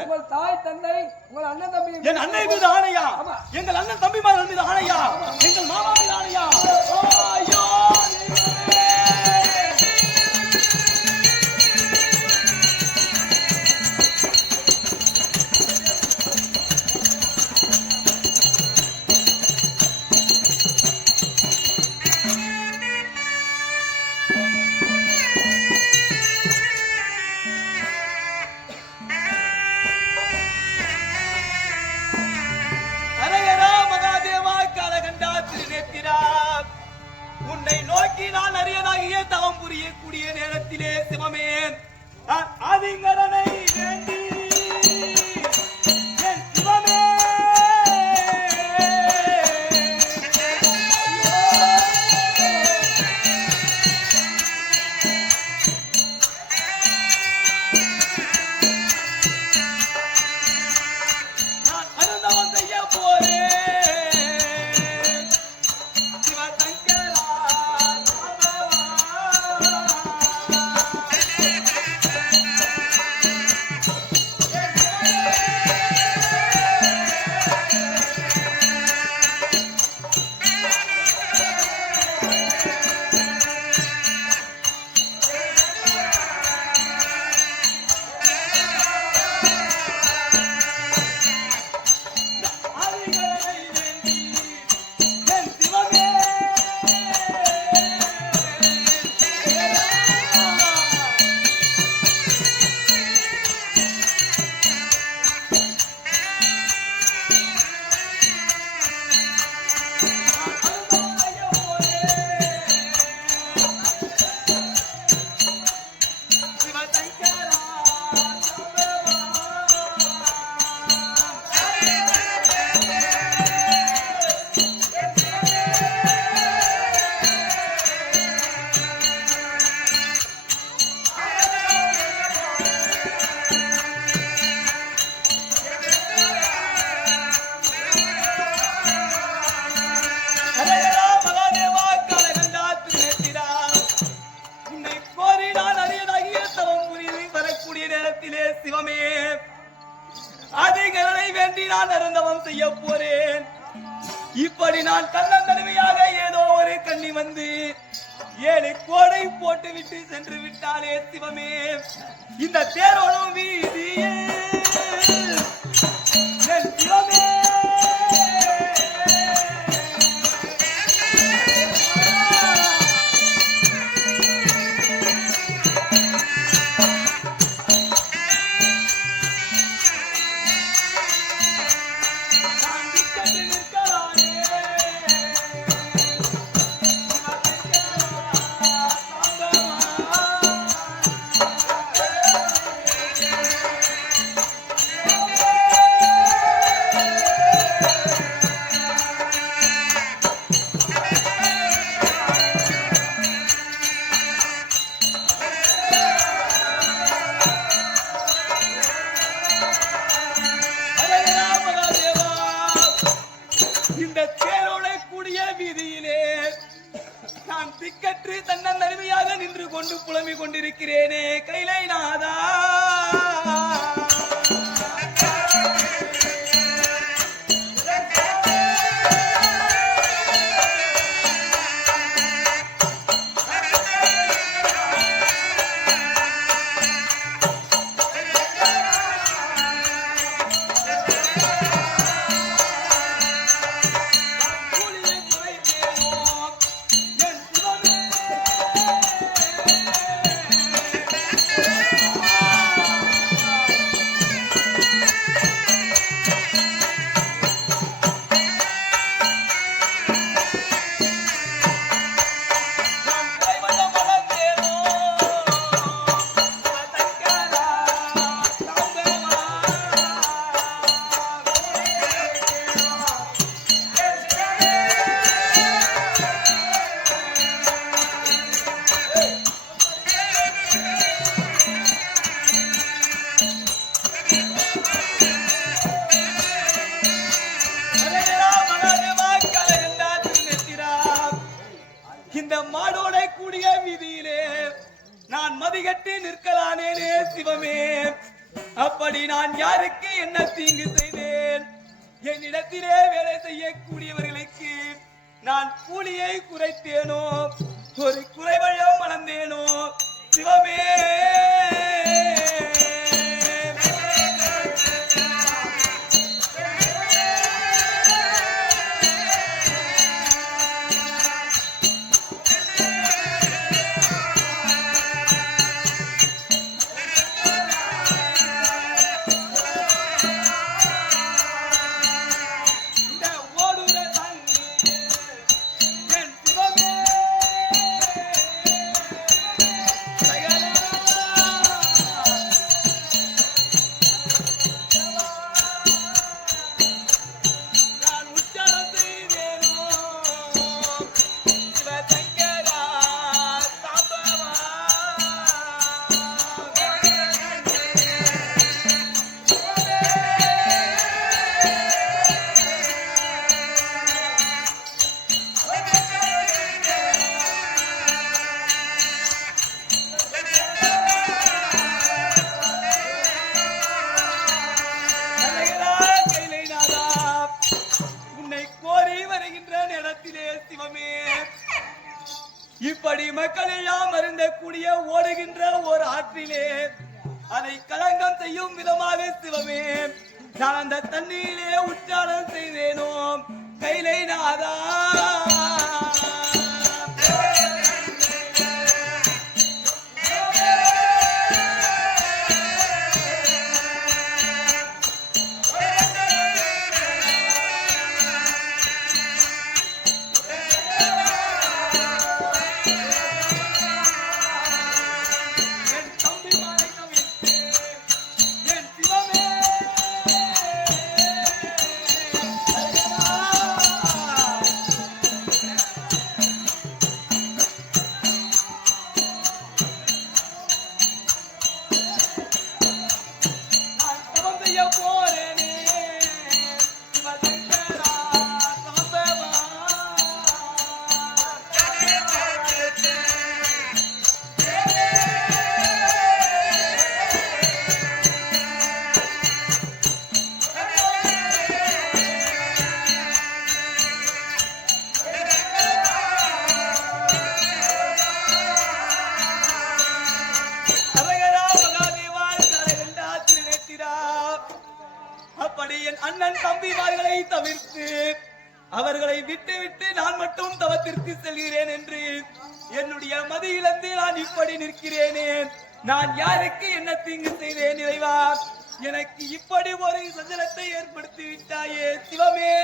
உங்கள் தாய் தந்தை உங்கள் அண்ணன் தம்பி என் அண்ணன் மீது ஆணையா? எங்கள் அண்ணன் தம்பிமார்கள் மீது ஆணையா? எங்கள் மாமா மீது ஆணையா? ஐயோ உன்னை நோக்கி நான் அரியனாகிய தவம் புரியக்கூடிய நேரத்திலே சிவமே ஆதிங்கரனை வேண்டி என் சிவமே நான் அனுந்தவம் செய்ய போறேன். சிவமே அதிகளை வேண்டி நான் அருந்தவம் செய்ய போறேன். இப்படி நான் தன்னந்தனிமையாக ஏதோ ஒரு கண்ணி வந்து 7 கோடை போட்டு விட்டு சென்று விட்டாலே சிவமே, இந்த தேரோடும் வீதியில் என் சிவமே திக்கற்று தன்னந்தனிமையாக நின்று கொண்டு புலம்பிக் கொண்டிருக்கிறேனே கைலை நாதா. மதிகட்டி நிற்கலானேனே சிவமே. அப்படி இப்படி நான் யாருக்கு என்ன தீங்கு செய்தேன்? என்னிடத்திலே வேலை செய்யக்கூடியவர்களுக்கு நான் கூலியை குறைத்தேனோ, ஒரு குறைவழம் வளர்ந்தேனோ? சிவமே இப்படி மக்கள் எல்லாம் அருந்தக்கூடிய ஓடுகின்ற ஒரு ஆற்றிலே அதை களங்கம் செய்யும் விதமாக சிவமே நான் அந்த தண்ணீரிலே உச்சாரம் செய்தேனோ கைலை நாதா. அப்படி என் அண்ணன் தம்பிமார்களை தவிர்த்து அவர்களை விட்டு விட்டு நான் மட்டும் தவத்திற்கு செல்கிறேன் என்று என்னுடைய மதியிலிருந்து நான் இப்படி நிற்கிறேனே. நான் யாருக்கு என்ன தீங்கு செய்தேன் இறைவா? எனக்கு இப்படி ஒரு சஞ்சலத்தை ஏற்படுத்தி விட்டாயே சிவமே.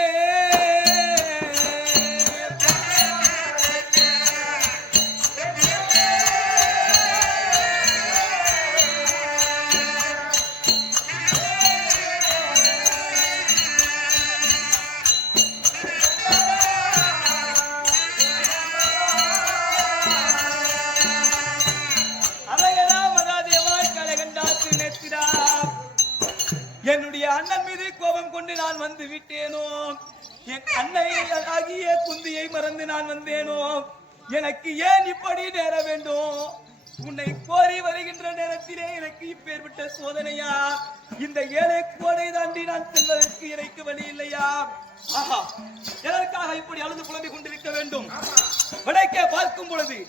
என்னுடைய அண்ணன் மீது கோபம் கொண்டு நான் வந்து விட்டேனோ, என் அன்னை ஆகிய குந்தியை மறந்து நான் வந்தேனோ? எனக்கு ஏன் இப்படி நேர வேண்டும்? உன்னை கோரி வருகின்ற நேரத்திலே எனக்கு இப்பேற்பட்ட சோதனையா? இந்த ஏழை கோடை தாண்டி நான் செல்வதற்கு எனக்கு வழி இல்லையா? ஆஹா, எதற்காக இப்படி அழுது புலம்பிக் கொண்டிருக்க வேண்டும்? வடக்கே பார்க்கும் பொழுது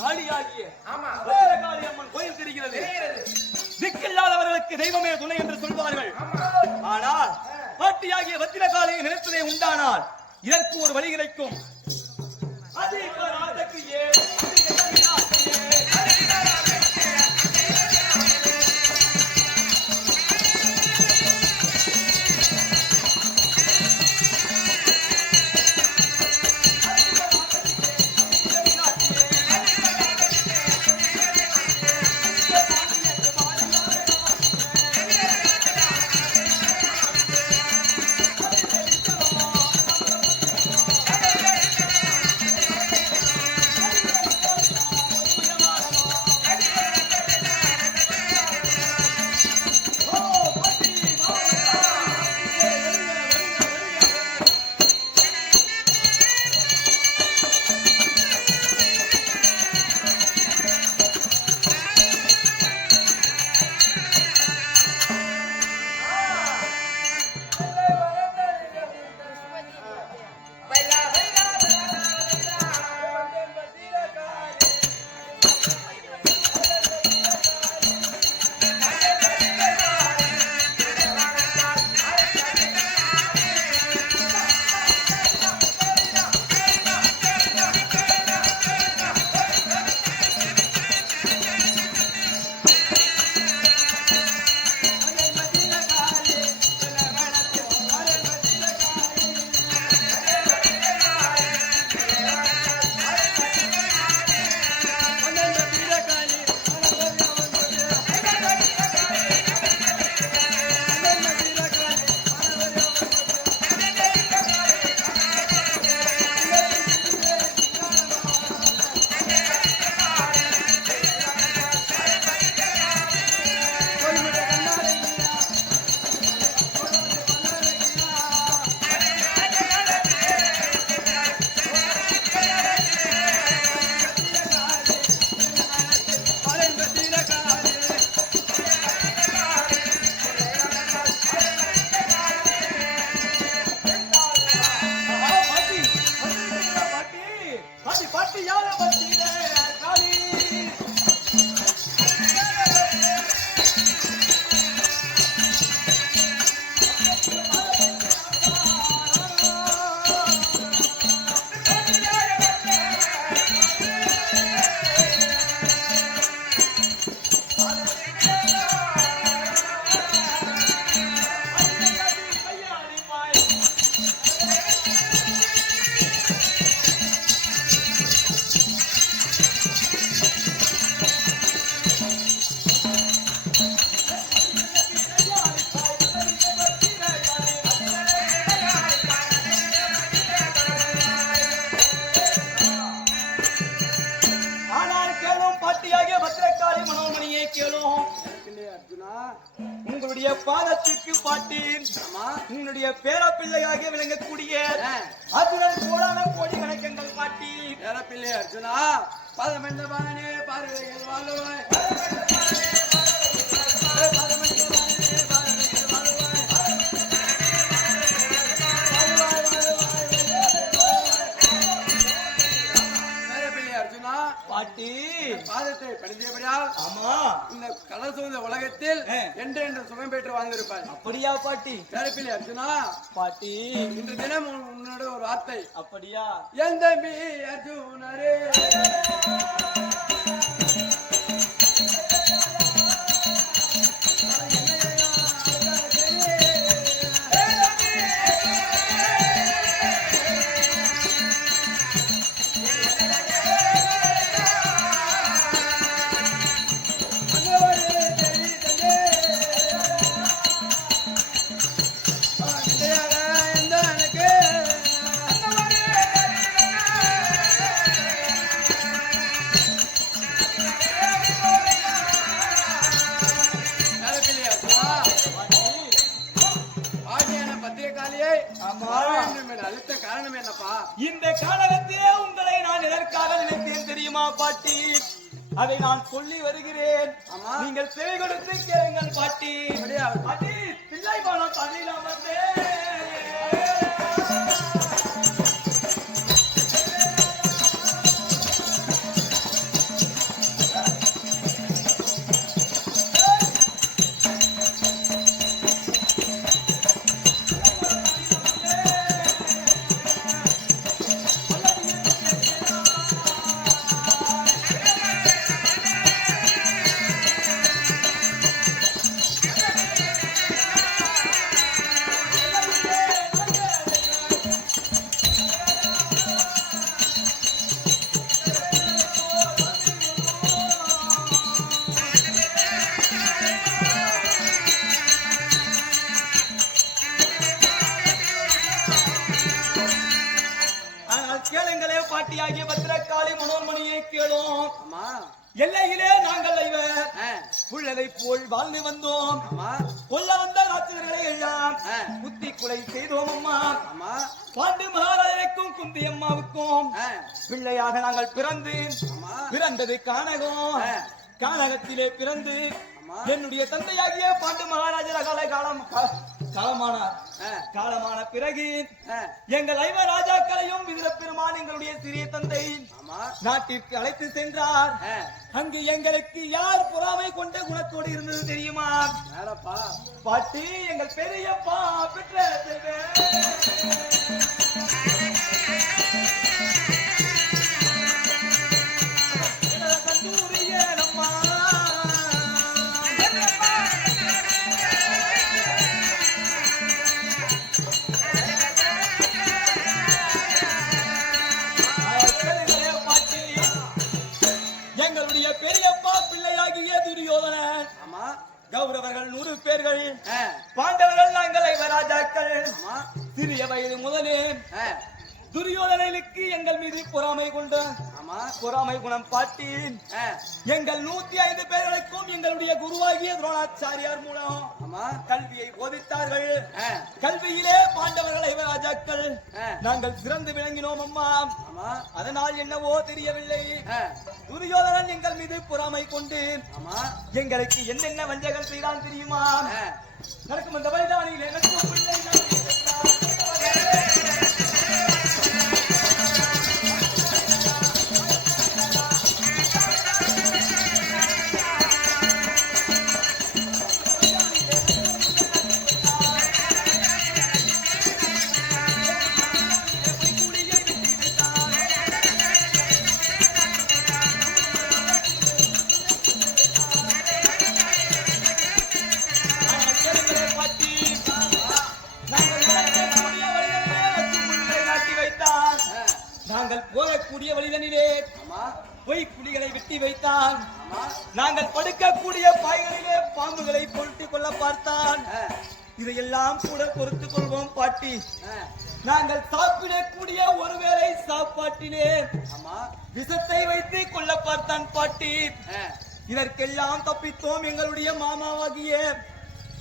காளியாகிய காளியம்மன் கோயில் தெரிகிறது. திக்கில்லாதவர்களுக்கு தெய்வமே துணை என்று சொல்வார்கள். ஆனால் பாட்டியாகிய வத்திரகாளியை நினைத்ததே உண்டானால் இதற்கு ஒரு வழி கிடைக்கும். உங்களுடைய பாதத்துக்கு பாட்டி ஆமா உன்னுடைய பேரப்பிள்ளையாக விளங்கக்கூடிய அதுடன் கோடான கோடி வணக்கங்கள் பாட்டி. பேரப்பிள்ளை அர்ஜுனா பாதமென்ற பானே பார்வைகள் வாழ்வாய் பாட்டி பாதத்தை படித்தபடியால் ஆமா இந்த கடல் சூழ்ந்த உலகத்தில் என்று சுகம் பெற்று வாழ்ந்திருப்பார். அப்படியா பாட்டி? பேரப்பிள்ளை அர்ஜுனா பாட்டி இன்று தினம் உன்னோட ஒரு வார்த்தை. அப்படியா? என் தம்பி அர்ஜுனரே அழுத்த காரணம் என்னப்பா? இந்த காரணத்தையே உங்களை நான் எதற்காக நினைத்தேன் தெரியுமா பாட்டி? அதை நான் சொல்லி வருகிறேன். நீங்கள் செவி கொடுத்து கேளுங்கள் பாட்டி. பாட்டி பிள்ளை பாலம் தண்ணிலாம் வந்து கேளுங்களே பாட்டியாகிய பத்திரகாளி மனோன்மணியை கேளும். எல்லையிலே நாங்கள் உள்ளதை போல் வாழ்ந்து வந்தோம். கொல்ல வந்த ராட்சதர்களை எல்லாம் புத்தி கொலை செய்தோம் அம்மா. பாண்டு மகாராஜனுக்கும் குந்தி அம்மாவுக்கும் பிள்ளையாக நாங்கள் பிறந்தது கானகம். கானகத்திலே பிறந்து என்னுடைய தந்தையாகிய பாண்டு மகாராஜர் காலமான பிறகு எங்கள் ஐவ ராஜாக்களையும் விதிர பெருமான் எங்களுடைய சிறிய தந்தை நாட்டிற்கு அழைத்து சென்றார். அங்கு எங்களுக்கு யார் பொறாமை கொண்ட குணத்தோடு இருந்தது தெரியுமா பாட்டி? எங்கள் பெரியப்பா பெற்ற பெரியப்பா பிள்ளையாகிய துரியோதனன். கௌரவர்கள் 100 பேர்கள், பாண்டவர்கள் நாங்கள் ராஜாக்கள். சிறிய வயது முதலே துரியோதனனுக்கு எங்கள் மீது பொறாமை குணம் பாட்டி. எங்கள் 105 பேர்களுக்கும் எங்களுடைய குருவாகிய துரோணாச்சாரியார் மூலம் கல்வியை போதித்தார்கள். கல்வியிலே பாண்டவர்களை ராஜாக்கள் நாங்கள் சிறந்து விளங்கினோம் அம்மா. அதனால் என்னவோ தெரியவில்லை, துரியோதனன் எங்கள் மீது பொறாமை கொண்டு எங்களுக்கு என்னென்ன வஞ்சகம் செய்தான் தெரியுமா? நடக்கும் அந்த வயதானில் எனக்கு பிள்ளை நாங்கள் போகக்கூடிய வழிதனிலே பொய் குடிகளை வெட்டி வைத்தான். நாங்கள் படுக்கக்கூடிய பாய்களிலே பாம்புகளை பொருட்டிக் கொள்ள பார்த்தான். இதையெல்லாம் கூட பொறுத்துக் கொள்வோம் பாட்டி. நாங்கள் சாப்பிடக்கூடிய ஒருவேளை சாப்பாட்டிலே விஷத்தை வைத்து கொள்ள பார்த்தான் பாட்டி. இதற்கெல்லாம் தப்பித்தோம் எங்களுடைய மாமாவாகிய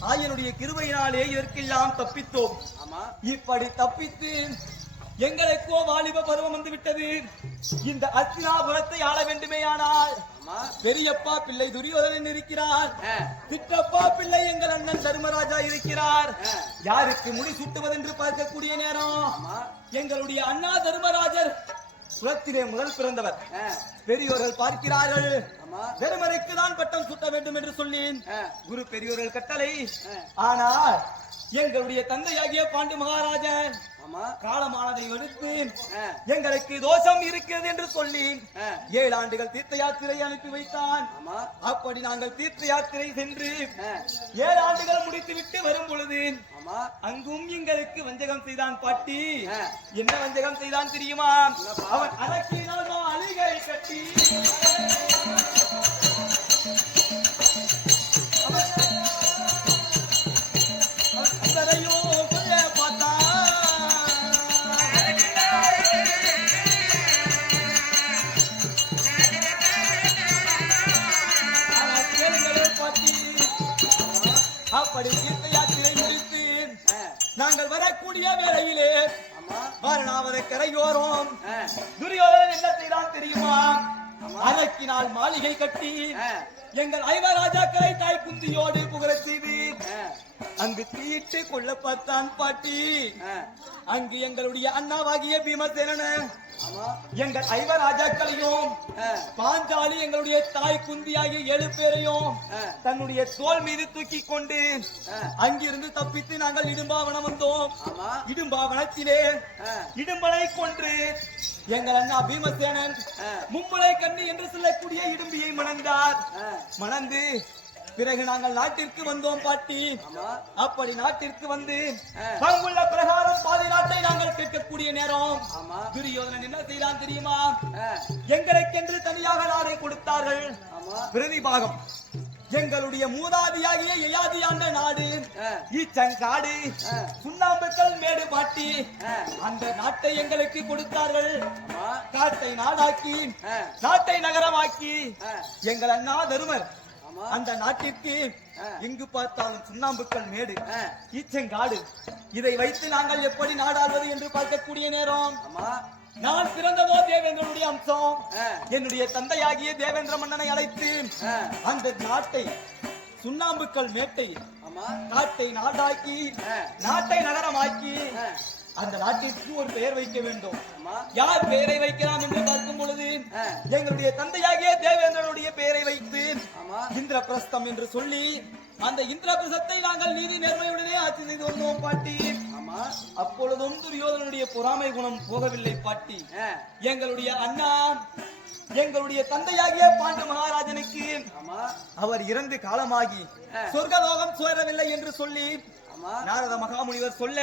ஆயனுடைய கிருபையினாலே இதற்கெல்லாம் தப்பித்தோம். ஆமா இப்படி தப்பித்து எங்களுக்கோ வாலிப பருவம் வந்து விட்டது. இந்த அஸ்தினாபுரத்தை ஆள வேண்டுமேயானால் ஆமா பெரியப்பா பிள்ளை துரியோதனன் இருக்கிறார், சிற்றப்பா பிள்ளை எங்கள் அண்ணன் தர்மராஜா இருக்கிறார். யாருக்கு முடி சுட்டுவதென்று பார்க்கக்கூடிய நேரம் எங்களுடைய அண்ணா தர்மராஜர் குலத்திலே முதல் பிறந்தவர். பெரியோர்கள் பார்க்கிறார்கள், தர்மருக்கு தான் பட்டம் சூட்ட வேண்டும் என்று சொல்லி குரு பெரியோர்கள் கட்டளை. ஆனால் எங்களுடைய தந்தையாகிய பாண்டு மகாராஜன் காலமானதை எடுத்து எங்களுக்கு தோஷம் இருக்கிறது என்று சொல்லி 7 ஆண்டுகள் தீர்த்த யாத்திரை அனுப்பி வைத்தான். அப்படி நாங்கள் தீர்த்த யாத்திரை சென்று 7 ஆண்டுகள் முடித்துவிட்டு வரும் பொழுது அங்கும் எங்களுக்கு வஞ்சகம் செய்தான் பாட்டி. என்ன வஞ்சகம் செய்தான் தெரியுமா? அவன் அரக்கினால் அழுகை கட்டி அவரையோ கொல்ல பார்த்தான். அப்படி தீர்த்த யாத்திரை முடித்து நாங்கள் வரக்கூடிய வேளையிலே வாரணாவத கரையோரம் துரியோதனன் என்ன செய்தான் தெரியுமா? அதற்கினால் மாளிகை கட்டி எங்கள் 5 ராஜாக்களை தாய் குந்தியோடு புகழச் செய்து அங்கு தீட்டு கொள்ள பார்த்தான் பாட்டி. அங்கு எங்களுடைய அண்ணாவாகிய பீமசேனன எங்கள் 5 ராஜாக்களையும் பாஞ்சாலி எங்களுடைய தாய் குந்தியாகிய 7 பேரையும் தன்னுடைய தோள் மீது தூக்கி கொண்டு அங்கிருந்து தப்பித்து நாங்கள் இடும்பாவனம் வந்தோம். இடும்பாவனத்திலே இடும்பனை கொன்று எங்கள் அண்ணா பீமசேனன் மும்பளை கண்ணி என்று சொல்லக்கூடிய இடும்பியை மணந்தார். மணந்து பிறகு நாங்கள் நாட்டிற்கு வந்தோம் பாட்டி. அப்படி நாட்டிற்கு வந்து பங்குள்ள பிரகாரம் பாதி நாட்டை நாங்கள் கேட்கக்கூடிய நேரம் துரியோதனன் என்ன செய்தான் தெரியுமா? எங்களுக்கென்று தனியாக நாடை கொடுத்தார்கள். பிரதிபாகம் எங்களுடைய மூதாதியாகிய யயாதி ஆண்ட நாடு ஈச்சங்காடு சுண்ணாம்புக்கல் மேடு பாட்டி. அந்த நாட்டை எங்களுக்கு கொடுத்தார்கள். காட்டை நாடாக்கி நாட்டை நகரமாக்கி எங்கள் அண்ணா தருமர் அந்த நாட்டிற்கு எங்கு பார்த்தாலும் சுண்ணாம்புக்கல் மேடு ஈச்சங்காடு இதை வைத்து நாங்கள் எப்படி நாடாள்வது என்று பார்க்கக்கூடிய நேரம் நான் பிறந்ததோ தேவேந்திரனுடைய அம்சம். என்னுடைய தந்தையாகிய தேவேந்திர மன்னனை அழைத்து அந்த நாட்டை சுண்ணாம்புக்கல் மேட்டை நாட்டை நாடாக்கி நாட்டை நகரமாக்கி அந்த நாட்டிற்கு ஒரு பெயர் வைக்க வேண்டும். யார் பெயரை வைக்கலாம் என்று பார்க்கும் பொழுது எங்களுடைய தந்தையாகிய தேவேந்திரனுடைய பெயரை வைத்து இந்திரபிரஸ்தம் என்று சொல்லி அந்த இந்திரபிரஸ்தத்தை நாங்கள் நீதி நேர்மையுடனே ஆட்சி செய்து வந்தோம் பாட்டி. அப்பொழுதும் துரியோதனுடைய பொறாமை குணம் போகவில்லை பாட்டி. எங்களுடைய அண்ணா எங்களுடைய தந்தையாகிய பாண்டு மகாராஜனுக்கு அவர் இறந்து காலமாகி சொர்க்கலோகம் சேரவில்லை என்று சொல்லி நாரத மகாமுனிவர் சொல்ல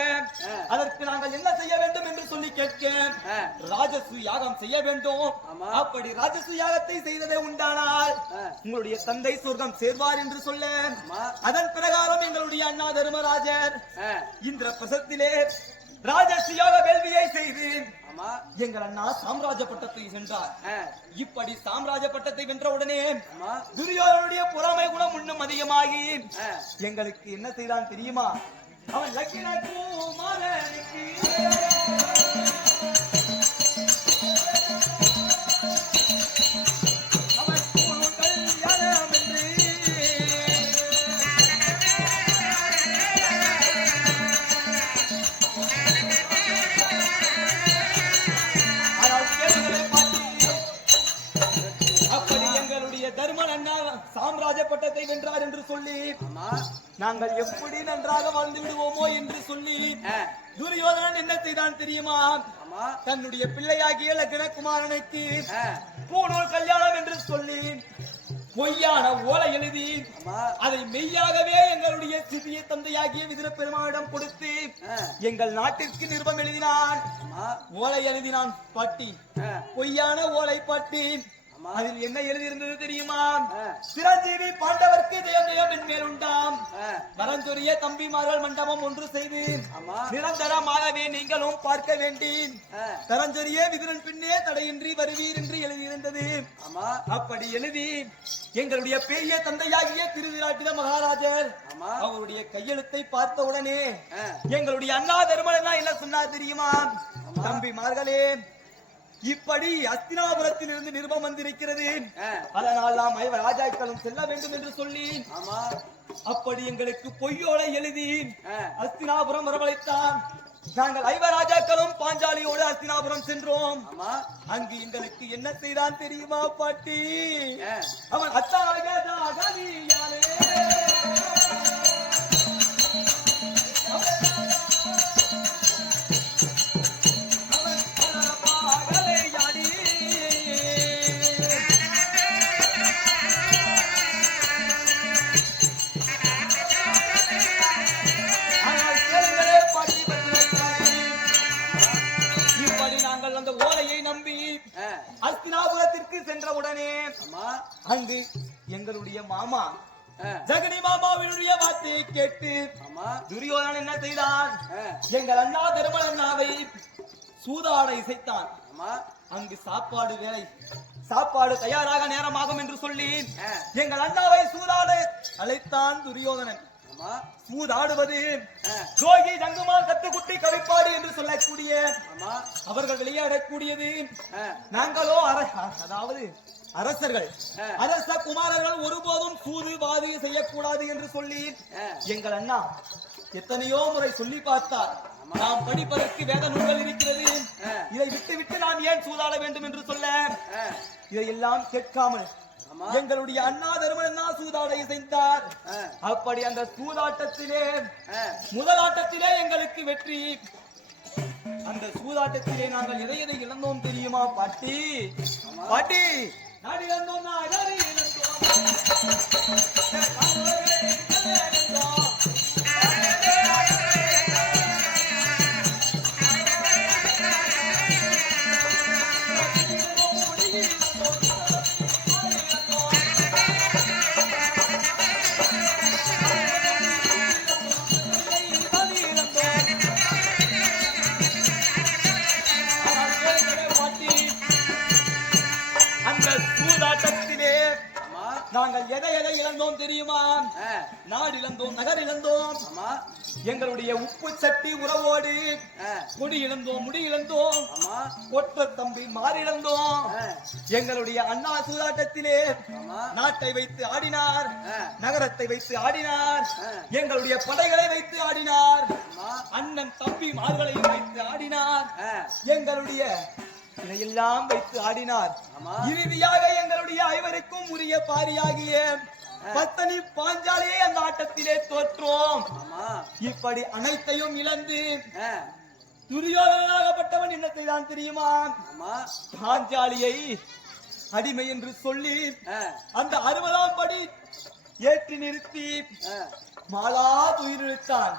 அதற்கு நாங்கள் என்ன செய்ய வேண்டும் என்று சொல்லி கேட்க ராஜசு யாகம் செய்ய வேண்டும். அப்படி ராஜசு யாகத்தை செய்ததே உண்டானால் உங்களுடைய தந்தை சொர்க்கம் சேர்வார் என்று சொல்ல அதன் பிரகாரம் எங்களுடைய அண்ணா தர்மராஜர் இந்திர பிரசத்திலே ராஜசு யாக வேள்வியை செய்து எங்கள் அண்ணா சாம்ராஜ்ய பட்டத்தை வென்றார். இப்படி சாம்ராஜ்ய பட்டத்தை வென்ற உடனே துரியோதனுடைய பொறாமை குணம் இன்னும் அதிகமாகி எங்களுக்கு என்ன செய்தான் தெரியுமா? அவன் லக்கின குமாரனுக்கு சாம்ராஜ்ய பட்டத்தை வென்றார் என்று சொல்லி நாங்கள் எப்படி நன்றாக வாழ்ந்து விடுவோமோ என்று சொல்லி துரியோதனன் என்ன செய்தான் தெரியுமா? தன்னுடைய பிள்ளையாகிய லக்னகுமாரனுக்கு பூணூல் கல்யாணம் என்று சொல்லி பொய்யான ஓலை எழுதி அதை மெய்யாகவே எங்களுடைய சிறிய தந்தையாகிய விதுர பெருமானிடம் கொடுத்து எங்கள் நாட்டிற்கு நிருபம் எழுதினான். ஓலை எழுதினான் பாட்டி, பொய்யான ஓலை பாட்டி. ஆமா. அதில் என்ன எழுதியிருந்தது தெரியுமா? ஆ. சிரஞ்சீவி பாண்டவர்க்கு ஜெயம் ஜெயம் என்மேல் உண்டாம். ஆ. வரஞ்சொரிய தம்பிமார்கள் மண்டபம் ஒன்று செய்து ஆமா. நிரந்தரமாகவே நீங்களும் பார்க்க வேண்டேன். ஆ. தரஞ்சொரிய விதுரன் பின்னே தடையின்றி வருவீர் என்று எழுதியிருந்தது. ஆமா. அப்படி எழுதி எங்களுடைய பெரிய தந்தையாகிய திருவிராட்டின மகாராஜர் ஆமா. அவருடைய கையெழுத்தை பார்த்த உடனே ஆ. எங்களுடைய அண்ணா தர்மனா என்ன சொன்னார் தெரியுமா? தம்பிமார்களே, இப்படி அஸ்தினாபுரத்தில் இருந்து நிருபம் வந்திருக்கிறது. ஆ. அதனால் நாம் ராஜாக்களும் செல்ல வேண்டும் என்று சொல்லி ஆமா. அப்படி எங்களுக்கு பொய்யோட எழுதி ஆ. அஸ்தினாபுரம் வரவழைத்தான். நாங்கள் ஐவராஜாக்களும் பாஞ்சாலியோடு அஸ்தினாபுரம் சென்றோம். ஆமா. அங்கு எங்களுக்கு என்ன செய்தான் தெரியுமா பாட்டி? ஆ. அவன் அத்தாகதாகவியாலே அஸ்தினாபுரத்திற்கு சென்றவுடனே அங்கு எங்களுடைய மாமா ஜெகனி மாமாவினுடைய வார்த்தையை கேட்டு துரியோதனன் என்ன செய்தான்? எங்கள் அண்ணா தர்மன் அண்ணாவை சூதாட இசைத்தான். அங்கு சாப்பாடு தயாராக நேரமாகும் என்று சொல்லி எங்கள் அண்ணாவை சூதாட அழைத்தான் துரியோதனன். சூதாடுவது ஜோகி ஜங்குமால் கத்துக்குட்டி கவிப்பாடு என்று சொல்லக்கூடிய அவர்கள் விளையாடக்கூடியது. நாங்களோ அதாவது அரசர்கள், அரச குமாரர்கள் ஒருபோதும் சூது வாது செய்யக்கூடாது என்று சொல்லி எங்கள் அண்ணா எத்தனையோ முறை சொல்லி பார்த்தார். நாம் படிப்பதற்கு வேத நூல்கள் இருக்கிறது, இதை விட்டு நாம் ஏன் சூதாட வேண்டும் என்று சொல்ல இதையெல்லாம் கேட்காமல் எங்களுடைய அண்ணா தர்மன் சூதாட இசைந்தார். அப்படி அந்த சூதாட்டத்திலே முதல் ஆட்டத்திலே எங்களுக்கு வெற்றி. அந்த சூதாட்டத்திலே நாங்கள் எதை எதை இழந்தோம் தெரியுமா பாட்டி? பாட்டி, நாடு இழந்தோம், நாடு நாங்கள் எதை எதை இழந்தோம் தெரியுமா? நாடு இழந்தோம், நகர் இழந்தோம், எங்களுடைய உப்பு சட்டி உறவோடு கொடி இழந்தோம், முடி இழந்தோம், ஒற்ற தம்பி மாறி இழந்தோம். எங்களுடைய அண்ணா சூதாட்டத்திலே நாட்டை வைத்து ஆடினார், நகரத்தை வைத்து ஆடினார், எங்களுடைய படைகளை வைத்து ஆடினார், அண்ணன் தம்பி மார்களையும் வைத்து ஆடினார், எங்களுடைய இதையெல்லாம் வைத்து ஆடினார். இறுதியாக எங்களுடைய ஐவருக்கும் உரிய பாரியாகிய பத்தனி பாஞ்சாலியை அந்த ஆட்டத்திலே தோற்றோம். இப்படி அனைத்தையும் இழந்து துரியோதனாகப்பட்டவன் என்ன செய்தான் தெரியுமா? பாஞ்சாலியை அடிமை என்று சொல்லி அந்த 60ஆம் படி ஏற்றி நிறுத்தி மாலா துயிரிழத்தான்.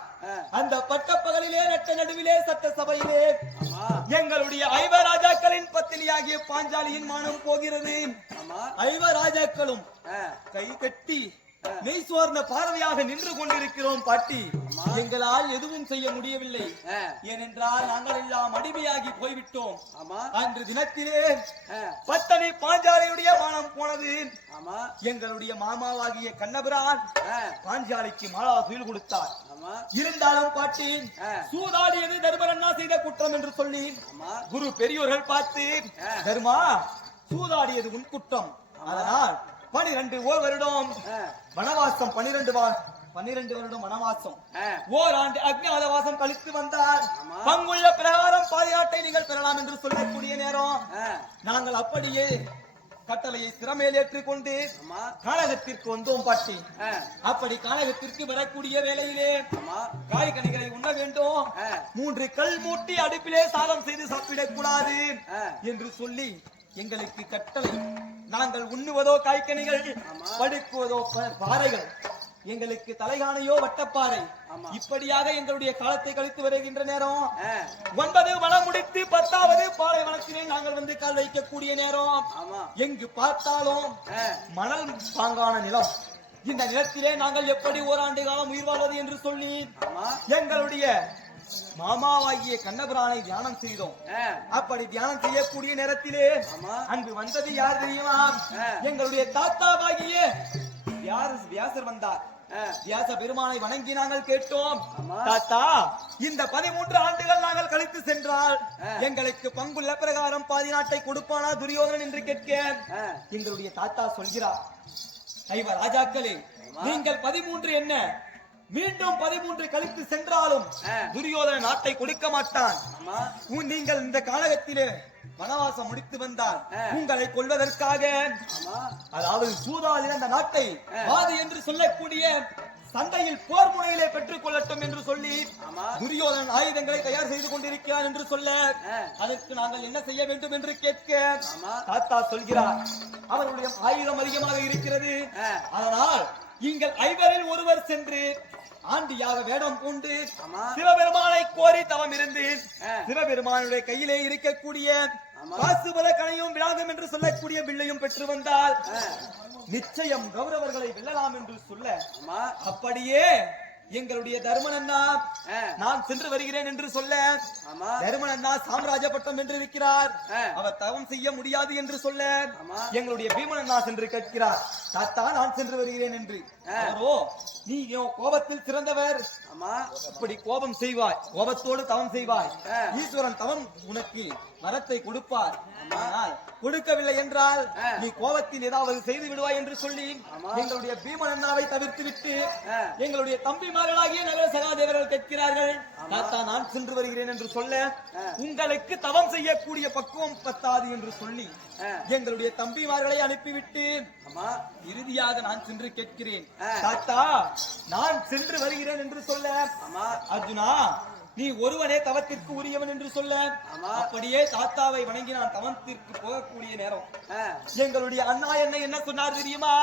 அந்த பட்டப்பகலிலே நட்ட நடுவிலே சட்ட சபையிலே எங்களுடைய ஐவராஜாக்களின் பத்தினியாகிய பாஞ்சாலியின் மானம் போகிறது. ஐவராஜாக்களும் கை கட்டி நெய் சோர்ந்த பார்வையாக நின்று கொண்டிருக்கிறோம் பாட்டி. எங்களால் எதுவும் செய்ய முடியவில்லை. ஏனென்றால் நாங்கள் எல்லாம் அடிமையாகி போய்விட்டோம். அன்று தினத்திலே பத்தனி பாஞ்சாலியுடைய மானம் போனது. எங்களுடைய மாமாவாகிய கண்ணபிரான் பாஞ்சாலிக்கு மாலா துயில் கொடுத்தார். இருந்தாலும் பாட்டி, சூதாடியது தர்மரண்ணா செய்த குற்றம் என்று சொல்லி குரு பெரியோர்கள் பார்த்து, தர்மா, சூதாடியது உன் குற்றம், அதனால் 12 வருடம் வனவாசம், 12 வருடம் வனவாசம், ஓராண்டு அக்ஞாதவாசம் கழித்து வந்தார். பங்குள்ள பிரகாரம் பாதுகாட்டை நீங்கள் பெறலாம் என்று சொல்லக்கூடிய நேரம் நாங்கள் அப்படியே கட்டளையை சிறமேல் ஏற்றுக்கொண்டு கானகத்திற்கு வந்தோம் பாட்டி. அப்படி கானகத்திற்கு வரக்கூடிய வேளையிலே காய்கனிகளை உண்ண வேண்டும், 3 கல் மூட்டி அடுப்பிலே சாதம் செய்து சாப்பிடக் கூடாது என்று சொல்லி எங்களுக்கு கட்டளை. நாங்கள் உண்ணுவதோ காய்கனிகள், படுக்குவதோ பாறைகள், எங்களுக்கு தலைகாணையோ வட்டப்பாறை இப்படியாக எங்களுடைய காலத்தை கழித்து வருகின்ற நேரம் 9 வனம் முடித்து 10வது பாலைவனத்திலே நாங்கள் வந்து கால் வைக்கக்கூடிய நேரம். எங்கு பார்த்தாலும் மணல் பாங்கான நிலம். இந்த நிலத்திலே நாங்கள் எப்படி ஓராண்டு காலம் உயிர் வாழ்வது என்று சொல்லி எங்களுடைய மாமாவாகிய கண்ணபிரானை தியானம் செய்தோம். அப்படி தியானம் செய்யக்கூடிய நேரத்திலே அங்கு வந்தது யார் தெரியுமா? எங்களுடைய தாத்தாவாகிய வியாசர் வந்தார். வியாச பெருமானை வணங்கி நாங்கள் கேட்டோம், தாத்தா இந்த 13 ஆண்டுகள் நாங்கள் கழித்து சென்றால் எங்களுக்கு பங்குள்ள பிரகாரம் பாதி நாட்டை கொடுப்பானா துரியோதனன் என்று கேட்க எங்களுடைய தாத்தா சொல்கிறார், ஐவ ராஜாக்களே, நீங்கள் 13 என்ன மீண்டும் 13 கழித்து சென்றாலும் துரியோதன நாட்டை கொடுக்க மாட்டான். நீங்கள் இந்த காலகத்திலே வனவாசம் முடித்து வந்தால் உங்களை கொள்வதற்காக, அதாவது சூதாலின் அந்த நாட்டை வாதி என்று சொல்லக்கூடிய சண்டையில் போர் முனையிலே பெற்றுக் கொள்ளட்டும் என்று சொல்லி துரியோதனன் ஆயுதங்களை தயார் செய்து கொண்டிருக்கிறார் என்று சொல்ல, அதற்கு நாங்கள் என்ன செய்ய வேண்டும் என்று கேட்க தாத்தா சொல்கிறார், அவருடைய ஆயுதம் அதிகமாக இருக்கிறது. அதனால் நீங்கள் 5 ஒருவர் சென்று ஆண்டியாக வேடம் பூண்டு சிவபெருமானை கோரி தவம் இருந்து சிவபெருமானுடைய கையிலே இருக்கக்கூடிய பாசுபத கணையும் விளாகம் என்று சொல்லக்கூடிய வில்லையும் பெற்று வந்தால் நிச்சயம் கௌரவர்களை வெல்லலாம் என்று சொல்ல, அப்படியே எங்களுடைய தர்மனண்ணா நான் சென்று வருகிறேன் என்று சொல்ல, தர்மனண்ணா சாம்ராஜ்ய பட்டம் என்று இருக்கிறார், அவர் தவம் செய்ய முடியாது என்று சொல்ல எங்களுடைய பீமனண்ணா சென்று கேட்கிறார், தாத்தா நான் சென்று வருகிறேன் என்று. அவரோ நீ கோபத்தில் சிறந்தவர், இப்படி கோபம் செய்வாய், கோபத்தோடு தவம் செய்வாய், ஈஸ்வரன் தவம் உனக்கு வரத்தை கொடுப்பார், ஆனால் கொடுக்கவில்லை என்றால் நீ கோபத்தில் ஏதாவது செய்து விடுவாய் என்று சொல்லி எங்களுடைய பீமனண்ணாவை தவிர்த்து விட்டு எங்களுடைய தம்பிமார்களாகிய நகர சகாதேவர்கள் கேட்கிறார்கள், தாத்தா நான் சென்று வருகிறேன் என்று சொல்ல, உங்களுக்கு தவம் செய்யக்கூடிய பக்குவம் பத்தாது என்று சொல்லி எங்களுடைய தம்பிமார்களை அனுப்பிவிட்டு இறுதியாக நான் சென்று கேட்கிறேன், தாத்தா நான் சென்று வருகிறேன் என்று சொல்ல, அர்ஜுனா நீ ஒருவனே தவத்திற்கு உரியவன் என்று சொல்ல, அப்படியே தாத்தாவை வணங்கி நான் தவத்திற்கு போகக்கூடிய நேரம் எங்களுடைய அண்ணா என்ன சொன்னார் தெரியுமா?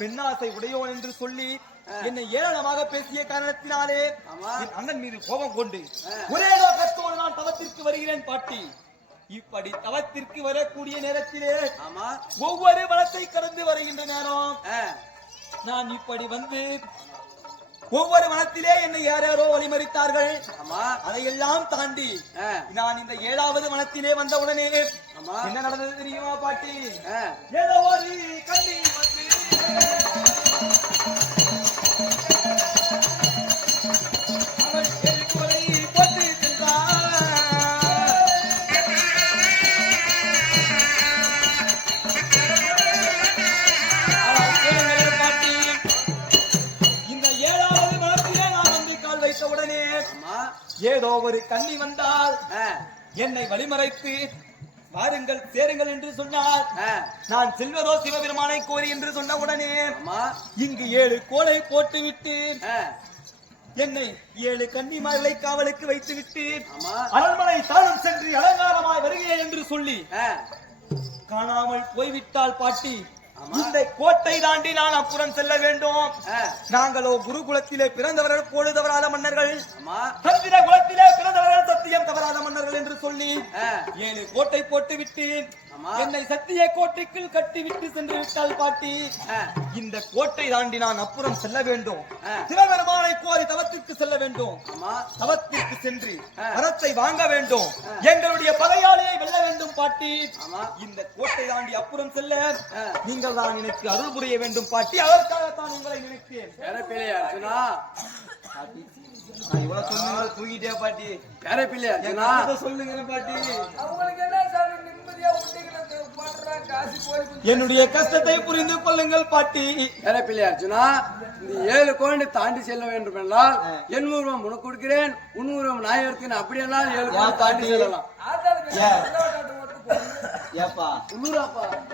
பெண்ணாசை உடையோன் என்று சொல்லி என்னை ஏளனமாக பேசிய காரணத்தினாலே என் அண்ணன் மீது கோபம் கொண்டு ஒரே நோக்கத்தோடு நான் தவத்திற்கு வருகிறேன் பாட்டி. இப்படி தவத்திற்கு வரக்கூடிய நேரத்திலே ஒவ்வொரு வனத்தை கடந்து வருகின்ற நேரம் நான் இப்படி வந்து ஒவ்வொரு வனத்திலே என்னை யாரோ வழிமறித்தார்கள். அதையெல்லாம் தாண்டி நான் இந்த 7வது வனத்திலே வந்தவுடனே என்ன நடந்தது தெரியுமா பாட்டி? ஏதோ ஒரு கண்ணி வந்து அவள் எரிகொலை போட்டு சென்றாள். பாட்டி இந்த 7வது வனத்திலே நான் வந்து கால் வைத்த உடனே ஏதோ ஒரு கண்ணி வந்தால் என்னை வழிமறைத்து வாருங்கள் சேருங்கள் என்று சொன்னார். நான் செல்வதோ சிவபெருமானை கோரி என்று சொன்ன உடனே இங்கு 7 கோலை போட்டு விட்டு என்னை 7 கன்னிமார்களை காவலுக்கு வைத்து விட்டு அரண்மனை தானும் சென்று அலங்காரமாய் வருகிறேன் என்று சொல்லி காணாமல் போய்விட்டால் பாட்டி. இந்த கோட்டை தாண்டி நான் அப்புறம் செல்ல வேண்டும். நாங்களோ குருகுலத்திலே பிறந்தவர்கள் போடு தவறாத மன்னர்கள், சந்திர குலத்திலே பிறந்தவர்கள் சத்தியம் தவறாத மன்னர்கள் என்று சொல்லி 7 கோட்டை போட்டு விட்டு என்னை சத்திய கோட்டைக்குள் கட்டி விட்டு சென்று விட்டால் பாட்டி. இந்த கோட்டை தாண்டி நான் அப்புறம் செல்ல வேண்டும். சிவபெருமானை கோரி தவத்திற்கு செல்ல வேண்டும். தவத்திற்கு சென்று வரத்தை வாங்க வேண்டும். எங்களுடைய பகையாளியை வெல்ல வேண்டும் பாட்டி. இந்த கோட்டை தாண்டி அப்புறம் செல்ல நீங்கள் தான் எனக்கு அருள் புரிய வேண்டும் பாட்டி. அதற்காகத்தான் உங்களை நினைத்தேன். நான் இவ்வளவு சொன்னீங்க தூங்கிட்டே பாட்டி. சொல்லுங்க பாட்டி. என்னுடைய கஷ்டத்தை புரிந்து கொள்ளுங்கள் பாட்டி. அர்ஜுனா, இந்த 7 கோணை தாண்டி செல்ல வேண்டும் என்றால் என் உருவம் உனக்கு கொடுக்கிறேன், உன் உருவம் நான் எடுத்தேன். அப்படி எல்லாம் 7 கோணை தாண்டி செல்லலாம். ஏப்பா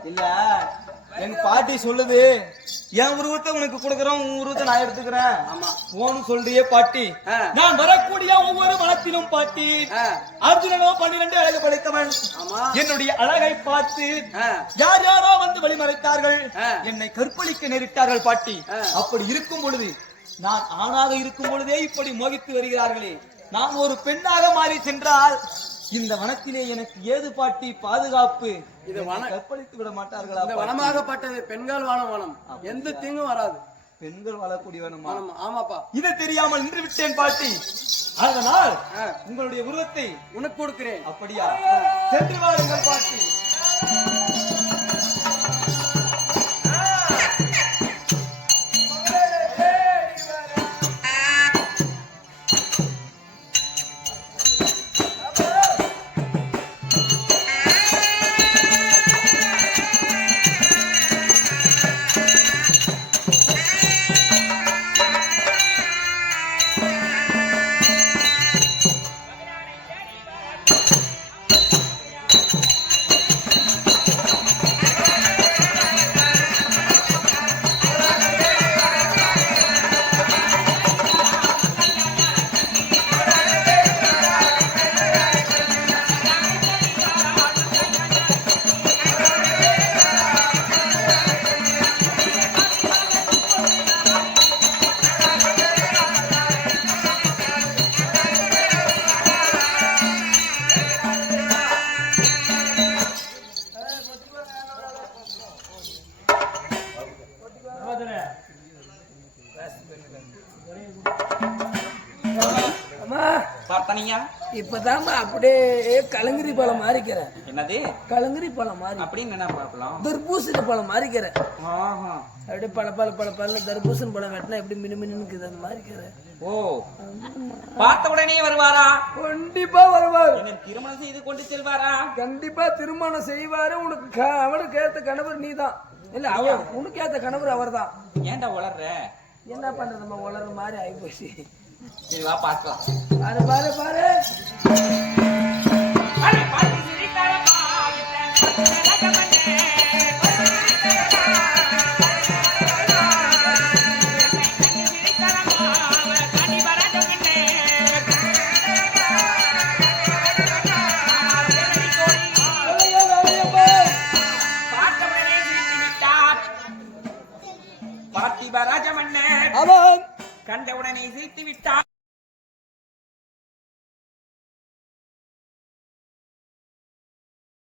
இல்ல எங்க பாட்டி சொல்லுது என் உருவத்தை உனக்கு கொடுக்கறோம் உன் உருவத்தை நான் எடுத்துக்கிறேன் ஆமா. போன்னு சொல்றியே பாட்டி ஆ. நான் வரக்கூடிய ஒவ்வொரு மனத்திலும் பாட்டி அர்ஜுனனோ 12 அழகு படைத்தவன் ஆமா. என்னுடைய அழகை பார்த்து ஆ. யார் யாரோ வந்து வழிமறைத்தார்கள் ஆ. என்னை கற்பழிக்க நேரிட்டார்கள் பாட்டி ஆ. அப்படி இருக்கும் பொழுது நான் ஆணாக இருக்கும் பொழுதே இப்படி மோகித்து வருகிறார்களே நான் ஒரு பெண்ணாக மாறி சென்றால் இந்த வனத்திலே எனக்கு ஏது பாட்டி பாதுகாப்பு இது என்னை கற்பழித்து விட மாட்டார்களா இந்த பாட்டி? வனமாகப்பட்டது பெண்கள் வாழும் வனம், எந்த தீங்கும் வராது. பெண்கள் வாழக்கூடிய வனமா? வனம், ஆமாப்பா. இது தெரியாமல் நின்று விட்டேன் பாட்டி. அதனால் ஆ. உங்களுடைய உருவத்தை உனக்கு கொடுக்கிறேன். அப்படியா? சென்று வாருங்கள் பாட்டி. அம்மா பார்த்தனியா இப்பதாம்மா அப்படியே கலங்கிரி பழம் மாறிக்கிறேன். என்னது கலங்கிரி பழம் மாறி அப்படின்னு என்ன பார்க்கலாம்? தர்பூசணி பழம் மாறிக்கிறேன். ஆஹா. அப்படியே பல தர்பூசணி பழம் வெட்டினா எப்படி மினுமினுக்குது அந்த மாறிக்கிறேன். ஓ, பார்த்த உடனே வருவாரா? கண்டிப்பா வருவார். எனக்கு திருமணம் செய்து கொண்டு செல்வாரா? கண்டிப்பா திருமணம் செய்வாரு. உனக்கு அவனுக்கு ஏத்த கணவர் நீதான். இல்ல அவர் உனக்கு ஏத்த கணவர் அவர்தான். ஏன்டா உளர்ற? என்ன பண்றதுமா உலர மாதிரி ஆயிப்போச்சு. சரி வா பார்க்கலாம். பாரு பாரு பாரு. பார்த்திபராஜ மன்னர் அவன் கண்டவுடனே சிரித்து விட்டார்.